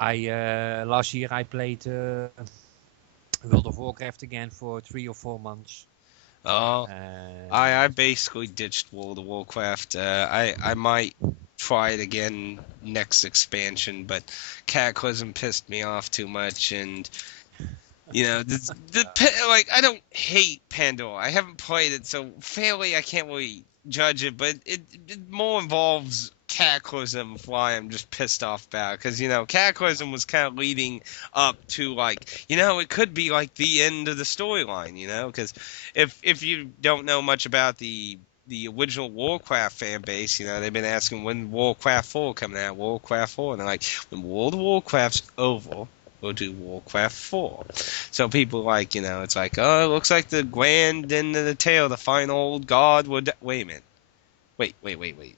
Last year I played World of Warcraft again for 3 or 4 months. Oh, I And basically ditched World of Warcraft. I might try it again next expansion, but Cataclysm pissed me off too much, and like I don't hate Pandora. I haven't played it, so fairly I can't really judge it. But it more involves Cataclysm, why I'm just pissed off about it. Because Cataclysm was kind of leading up to like it could be like the end of the storyline. Because if you don't know much about the original Warcraft fan base, they've been asking when Warcraft 4 coming out, Warcraft 4, and they're like, when World of Warcraft's over, we'll do Warcraft 4. So people like, it's like, oh, it looks like the grand end of the tale, the final old god would. Wait a minute. Wait.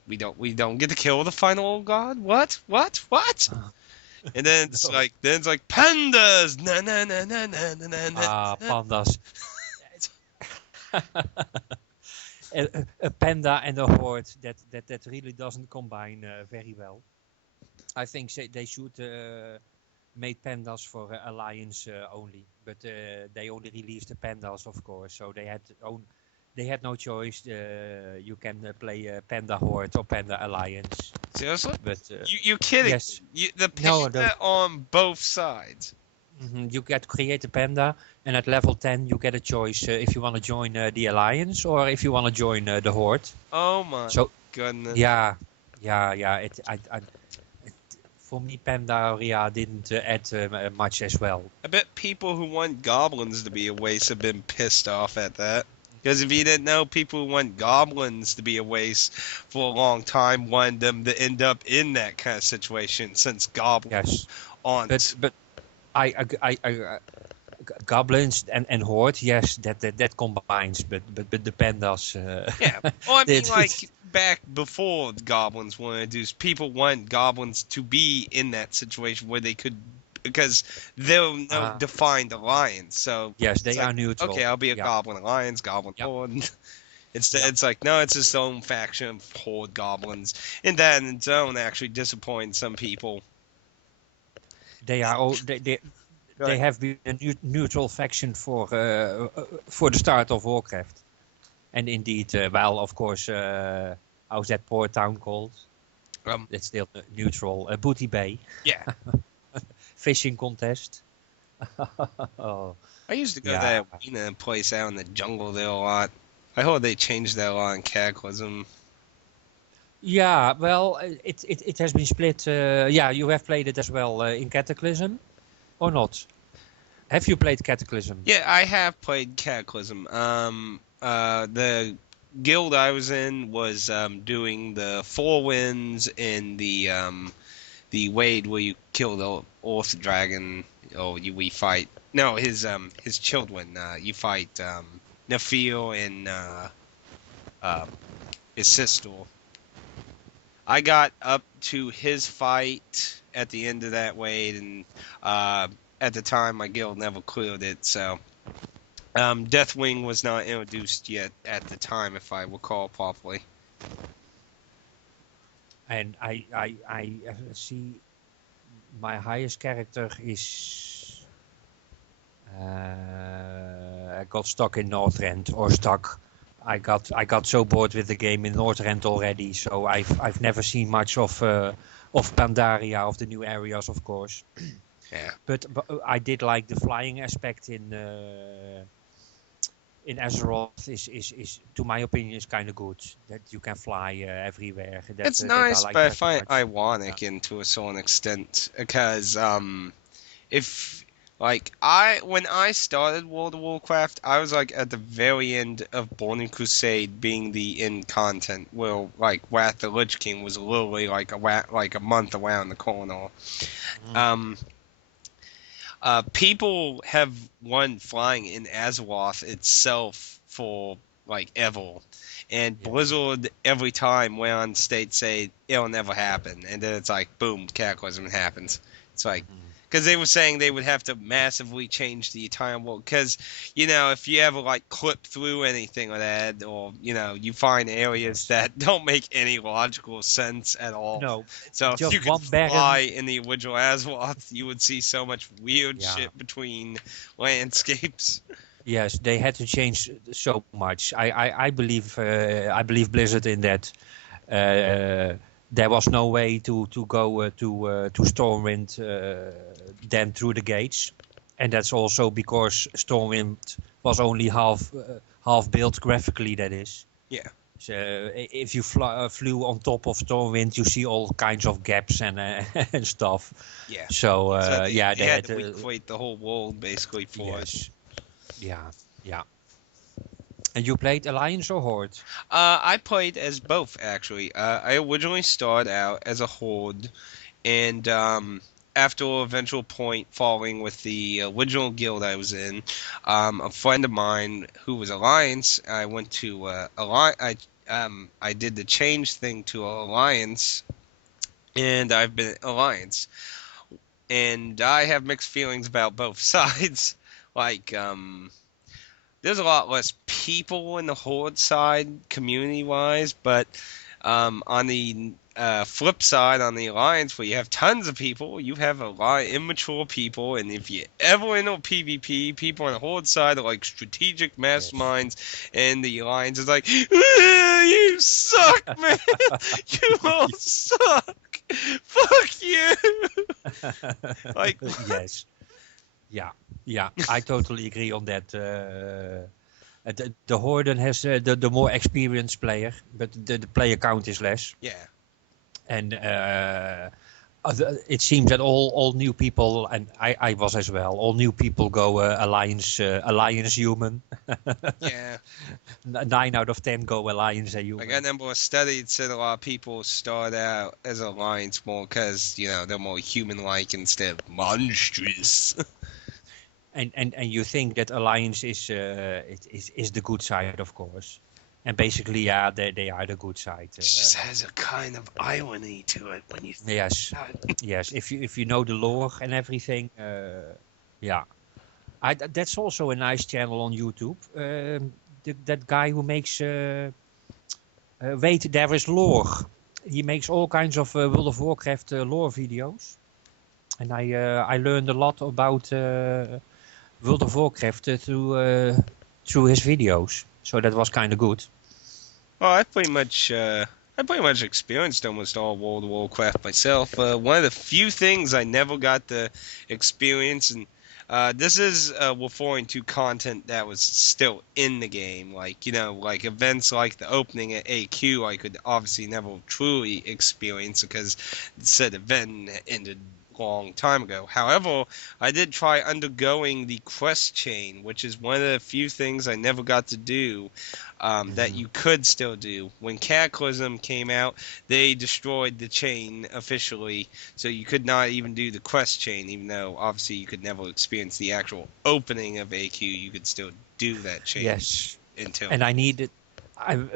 We don't get to kill the final old god? What? And then it's no. like, pandas. Na na na na na na na na. Pandas. A panda and a horde that really doesn't combine very well. I think they should made pandas for Alliance only, but they only released the pandas, of course. So they had no choice. You can play Panda Horde or Panda Alliance, Seriously? but You're kidding yes, me. The no, panda on both sides. you get to create a panda, and at level 10 you get a choice if you want to join the Alliance or if you want to join the Horde. Oh my So goodness. yeah. For me, Pandaria didn't add much as well. I bet people who want goblins to be a waste have been pissed off at that. Because if you didn't know, people who want goblins to be a waste for a long time wanted them to end up in that kind of situation, since goblins Yes, aren't. but goblins and horde, yes, that combines, but the pandas. Yeah. Well, I mean, Did like, back before the goblins were introduced, people want goblins to be in that situation where they could, because there were no Ah, defined alliance. So yes, it's they like, are neutral. okay, I'll be a Yeah, goblin alliance, goblin yeah, horde. yeah. It's like, no, it's its own faction of horde goblins. And that in its own actually disappoints some people. They are all Go they ahead. have been a neutral faction for the start of Warcraft, and indeed, well, of course, how's that poor town called? Um, It's still neutral. Booty Bay yeah. fishing contest. Oh, I used to go to yeah. that arena place out in the jungle there a lot. I hope they changed that a lot in Cataclysm. Yeah, well, it has been split. Yeah, you have played it as well in Cataclysm, or not? Have you played Cataclysm? Yeah, I have played Cataclysm. The guild I was in was doing the Four Winds in the Wade where you kill the Orth Dragon. Or we fight. No, his children. You fight Nafil and um, his sister. I got up to his fight at the end of that Wade, and at the time my guild never cleared it, so. Deathwing was not introduced yet at the time, if I recall properly. And I see my highest character is I got stuck in Northrend or stuck. I got so bored with the game in Northrend already, so I've never seen much of Pandaria, of the new areas, of course. Yeah. But I did like the flying aspect in Azeroth is to my opinion is kind of good, that you can fly everywhere. It's That I nice, like but I very find it much. Yeah. ironic and to a certain extent because if like when I started World of Warcraft, I was like at the very end of Burning Crusade being the end content, where like Wrath the Lich King was literally like a month around the corner. Mm. Um, people have won flying in Azeroth itself for like ever. And Yes. Blizzard every time went on state say it'll never happen, and then it's like boom, Cataclysm happens. It's like Mhm. because they were saying they would have to massively change the entire world. Because if you ever like clip through anything like that, or you find areas Yes. that don't make any logical sense at all. No, So if you just could one fly Baron. in the original Azeroth, you would see so much weird Yeah. shit between landscapes. Yes, they had to change so much. I believe Blizzard in that. There was no way to go to Stormwind then through the gates, and that's also because Stormwind was only half built graphically. That is. Yeah. So if you flew on top of Stormwind, you see all kinds of gaps and and stuff. Yeah. So So yeah, they they had had to recreate the whole world basically for it. yes, yeah, yeah. And you played Alliance or Horde? I played as both actually. I originally started out as a horde, and after a eventual point falling with the original guild I was in, a friend of mine who was alliance, I went to I did the change thing to alliance, and I've been alliance, and I have mixed feelings about both sides. Like there's a lot less people in the horde side community wise, but on the flip side, on the alliance, where you have tons of people, you have a lot of immature people, and if you ever into PvP, people on the horde side are like strategic Yes. masterminds, and the alliance is like, you suck, man, you all suck, fuck you, like what? Yes. Yeah. Yeah. I totally agree on that. The Horde has the more experienced player, but the player count is less. Yeah. And it seems that all new people, and I was as well, all new people go Alliance human. Yeah. 9 out of 10 go Alliance a Like I human. remember a study that said a lot of people start out as alliance more because they're more human-like instead of monstrous. And you think that Alliance is the good side, of course. And basically, yeah, they are the good side. It just has a kind of irony to it when you think Yes, about it. yes. If you know the lore and everything, yeah. That's also a nice channel on YouTube. That guy who makes wait, there is lore. He makes all kinds of World of Warcraft lore videos, and I learned a lot about World of Warcraft through his videos. So that was kind of good. Well, I pretty much experienced almost all World of Warcraft myself. One of the few things I never got to experience, and this is referring to content that was still in the game, like like events like the opening at AQ. I could obviously never truly experience because said event ended a long time ago. However, I did try undergoing the quest chain, which is one of the few things I never got to do that Mhm. you could still do. When Cataclysm came out, they destroyed the chain officially, so you could not even do the quest chain, even though obviously you could never experience the actual opening of AQ. You could still do that chain Yes, until. and I needed.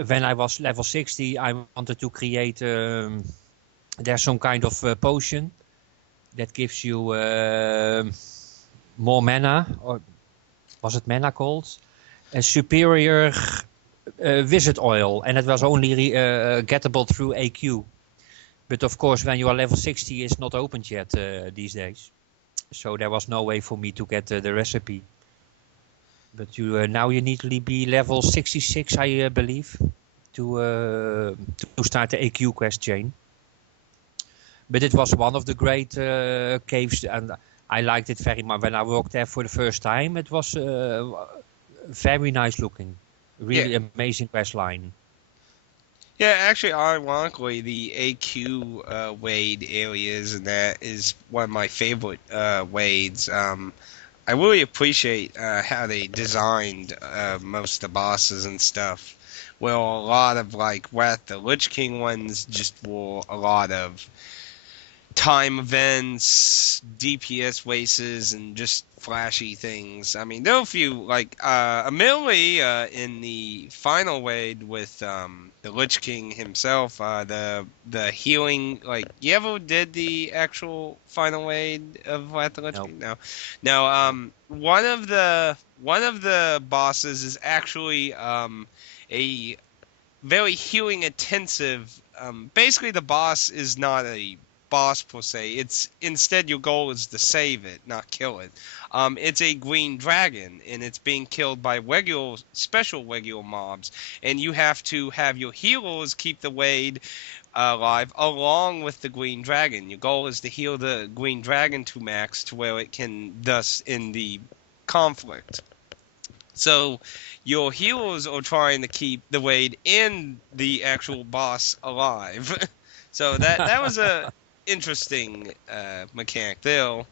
When I was level 60, I wanted to create. There's some kind of potion that gives you more mana, or was it mana called? A superior wizard oil, and it was only gettable through AQ. But of course, when you are level 60, it's not opened yet these days. So there was no way for me to get the recipe. But you now you need to be level 66, I believe, to start the AQ quest chain. But it was one of the great caves, and I liked it very much. When I worked there for the first time, it was very nice looking, Yeah. really amazing quest line. Yeah, actually, ironically, the AQ Wade areas, and that is one of my favorite Wades. I really appreciate how they designed most of the bosses and stuff. Well, a lot of like Wrath the Lich King ones just were a lot of time events, DPS races, and just flashy things. I mean, there were a few like admittedly in the final raid with the Lich King himself, the healing. Like, you ever did the actual final raid of Wrath of the Lich No, King? No, no. no. One of the bosses is actually a very healing intensive. Basically, the boss is not a boss per se. It's instead your goal is to save it, not kill it. It's a green dragon, and it's being killed by special regular mobs, and you have to have your healers keep the raid alive along with the green dragon. Your goal is to heal the green dragon to max to where it can thus end the conflict. So your healers are trying to keep the raid and the actual boss alive. So that was a interesting mechanic there.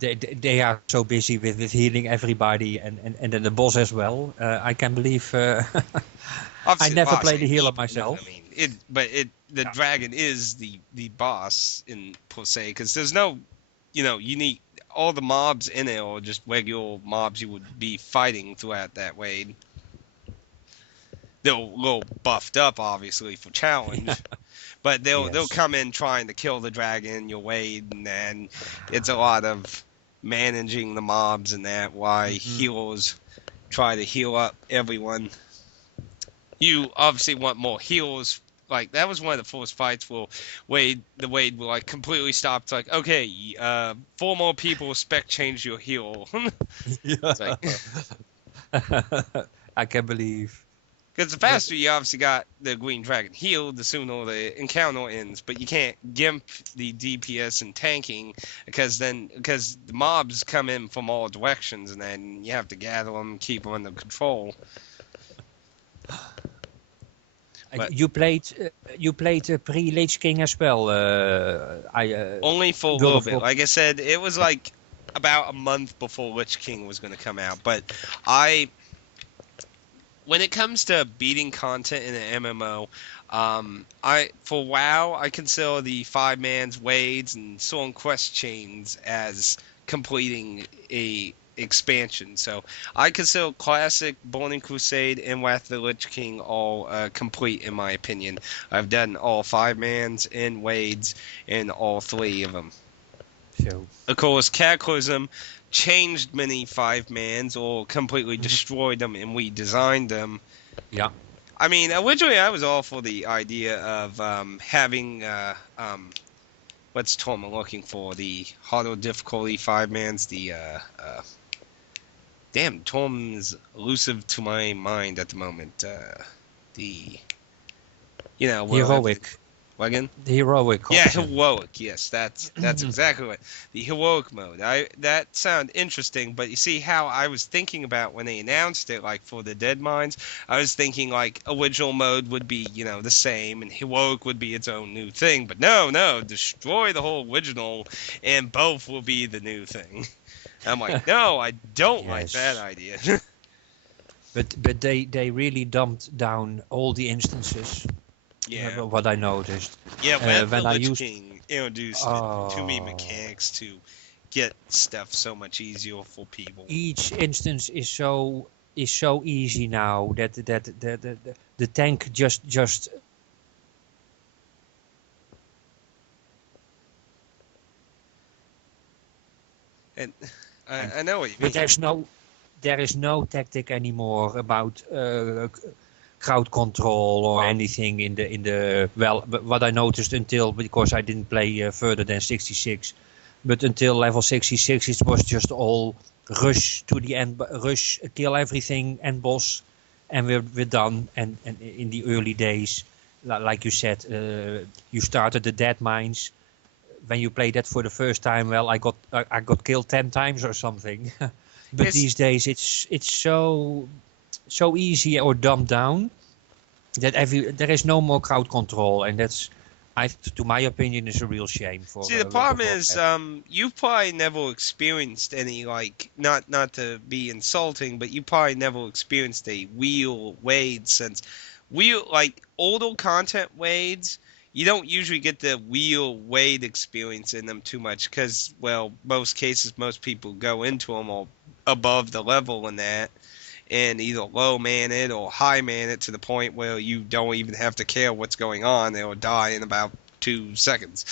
They are so busy with healing everybody and then the boss as well. I can believe. I Obviously, the never boss played a ain't healer evil, myself. I mean, the Yeah. dragon is the boss in per se, because there's no, unique. All the mobs in it are just regular mobs you would be fighting throughout that raid. They're a little buffed up, obviously, for challenge. But they'll Yes. come in trying to kill the dragon, your Wade, and then it's a lot of managing the mobs and that. Why Hmm. healers try to heal up everyone. You obviously want more healers. Like, that was one of the first fights where Wade will like completely stop. It's like, okay, 4 more people spec change your heal. Yeah. It's like, I can believe. because the But faster you obviously got the Green Dragon healed, the sooner the encounter ends. But you can't gimp the DPS and tanking because the mobs come in from all directions, and then you have to gather them, keep them under control. But you played pre-Lich King as well. I only for a World little of bit. Warcraft. Like I said, it was like about a month before Lich King was going to come out. But I when it comes to beating content in an MMO, for WoW I consider the 5-man's Wades and Sword Quest chains as completing a expansion. So I consider Classic, Burning Crusade, and Wrath of the Lich King all complete in my opinion. I've done all 5-mans and Wades in all 3 of them. So. Of course, Cataclysm changed many 5-mans or completely Mhm. destroyed them and redesigned them. Yeah. I mean, originally I was all for the idea of having what's the term I'm looking for? The harder difficulty 5-mans. Damn, term is elusive to my mind at the moment. The well, Heroic. what again? The heroic Yeah, option. heroic. Yes, that's exactly what the heroic mode. That sounded interesting, but you see how I was thinking about when they announced it, like for the Dead Mines, I was thinking like original mode would be the same, and heroic would be its own new thing. But no, destroy the whole original, and both will be the new thing. I'm like, no, I don't like that Yes. idea. But they really dumped down all the instances. Yeah. What I noticed Yeah, Wrath of the when I Lich used. King introduced too many Oh, mechanics to get stuff so much easier for people. each instance is so easy now that the tank just. And And I know what you but mean. there is no tactic anymore about crowd control or anything in the well. But what I noticed until, because I didn't play further than 66, but until level 66 it was just all rush to the end, rush, kill everything, end boss, and we're done. And in the early days, like you said, you started the dead mines. When you play that for the first time, well, I got killed 10 times or something. But It's these days it's so easy or dumbed down that there is no more crowd control, and that's, to my opinion, is a real shame for See, the World problem of is, Warcraft. you've probably never experienced any, like, not to be insulting, but you probably never experienced a wheel wade since wheel like older content wades. you don't usually get the wheel wade experience in them too much because, well, most cases, most people go into them all above the level in that and either low man it or high man it to the point where you don't even have to care what's going on. They'll die in about 2 seconds.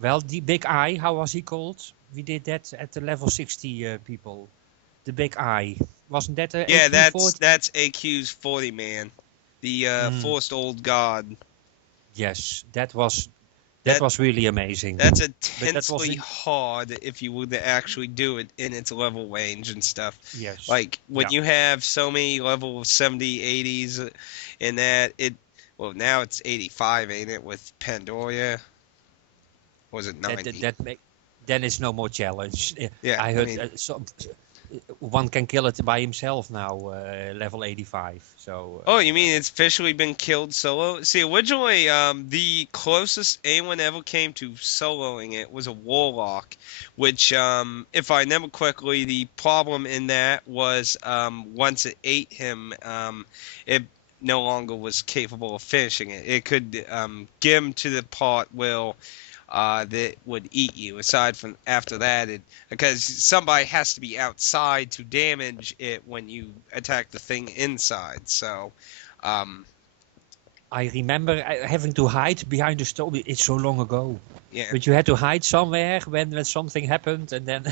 Well, the big eye, how was he called? We did that at the level 60 people. The big eye. Wasn't that Yeah, AQ 40? that's AQ's 40 man, the Mm, forced old god. yes, that That was really amazing. That's But that was intensely in hard if you were to actually do it in its level range and stuff. yes. Like when Yeah. you have so many level 70, 80s in that well now it's 85, ain't it, with Pandora? Or was it That that 90? that make then it's no more challenge. Yeah, I I heard mean, one can kill it by himself now, level 85. So oh, you mean it's officially been killed solo? See, originally, the closest anyone ever came to soloing it was a warlock, which, if I remember correctly, the problem in that was, once it ate him, it no longer was capable of finishing it. It could, get him to the part where that would eat you. Aside from after that, because somebody has to be outside to damage it when you attack the thing inside. So, um, I remember having to hide behind the stone. It's so long ago. yeah, But you had to hide somewhere when something happened and then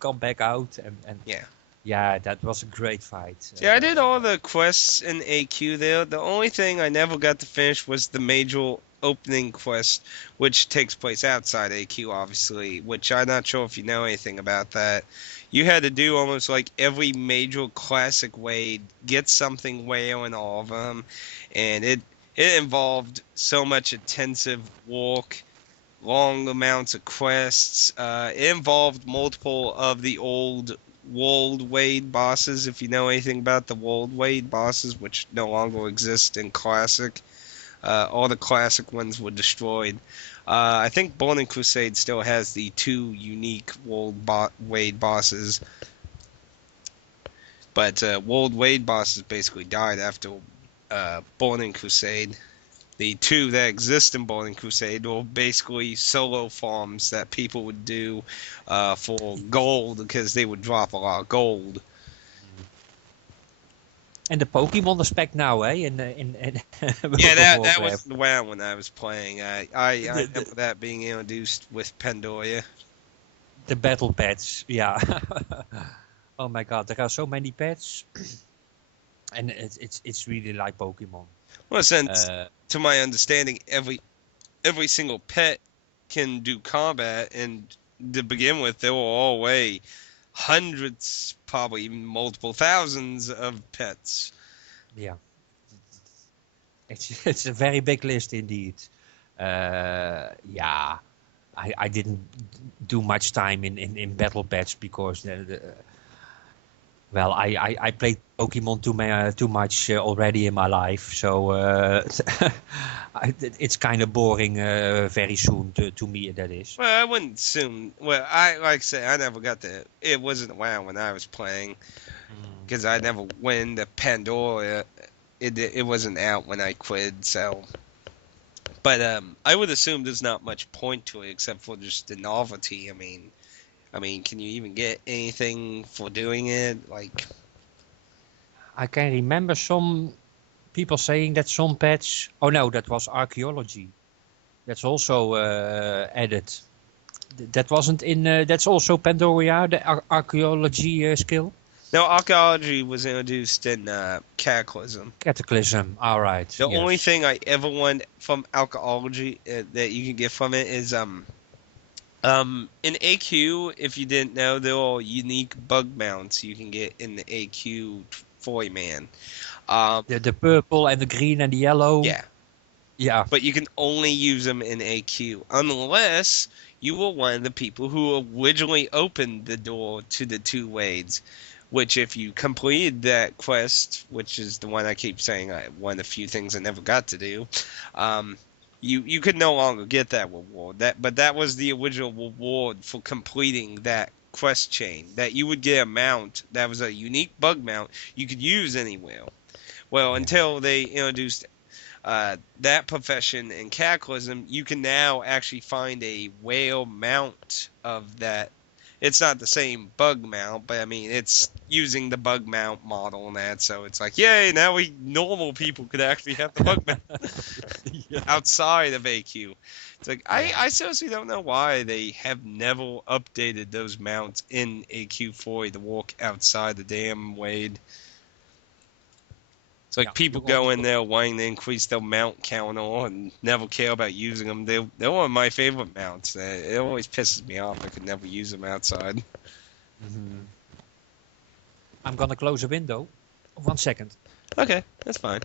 come back out. And yeah. yeah, that was a great fight. See, I did all the quests in AQ there. The only thing I never got to finish was the major opening quest, which takes place outside AQ, obviously, which I'm not sure if you know anything about that. You had to do almost like every major classic way, get something whale in all of them, and it involved so much intensive walk, long amounts of quests. It involved multiple of the old Wold Wade bosses, if you know anything about the Wold Wade bosses, which no longer exist in Classic. All the Classic ones were destroyed. I think Burning Crusade still has the two unique Wade bosses, but Wold Wade bosses basically died after Burning Crusade. The two that exist in Bowling Crusade were basically solo farms that people would do for gold because they would drop a lot of gold. And the Pokemon aspect now, eh? In Yeah, World of that Warcraft. wasn't around when I was playing. I The, remember the, that being introduced with Pandora. the battle pets, yeah. Oh my god, there are so many pets. And it's really like Pokemon. Well, since Uh, to my understanding, every single pet can do combat, and to begin with, there will all weigh hundreds, probably even multiple thousands of pets. yeah, it's a very big list indeed. Yeah, I didn't do much time in battle pets because well, I played Pokemon too much already in my life, so it's kind of boring very soon to me. That is. Well, I wouldn't assume. Well, I like I say, I never got the. It wasn't around when I was playing Mm. because I never went the Pandora. It wasn't out when I quit. So, but I would assume there's not much point to it except for just the novelty. I mean, can you even get anything for doing it? Like, I can remember some people saying that some pets. Oh no, that was archaeology. That's also added. That wasn't in. That's also Pandoria, the archaeology skill. no, archaeology was introduced in Cataclysm. Cataclysm. All right. The only Yes. thing I ever won from archaeology that you can get from it is in AQ, if you didn't know, there are unique bug mounts you can get in the AQ 40 man. Um, The purple and the green and the yellow. yeah, Yeah. but you can only use them in AQ unless you were one of the people who originally opened the door to the two wades. Which, if you completed that quest, which is the one I keep saying, one of the few things I never got to do, um, you could no longer get that reward. But that was the original reward for completing that quest chain. That you would get a mount that was a unique bug mount you could use anywhere. Well, Yeah. until they introduced that profession in Cataclysm, you can now actually find a whale mount of that. It's not the same bug mount, but I mean, it's using the bug mount model and that, so it's like, yay, now we normal people could actually have the bug mount Yeah. outside of AQ. It's like, Yeah. I seriously don't know why they have never updated those mounts in AQ4 to walk outside the damn Wade. It's like Yeah. people Well, go in because there wanting to increase their mount counter and never care about using them. They're one of my favorite mounts. It always pisses me off. I could never use them outside. I'm gonna close a window. 1 second. Okay, that's fine.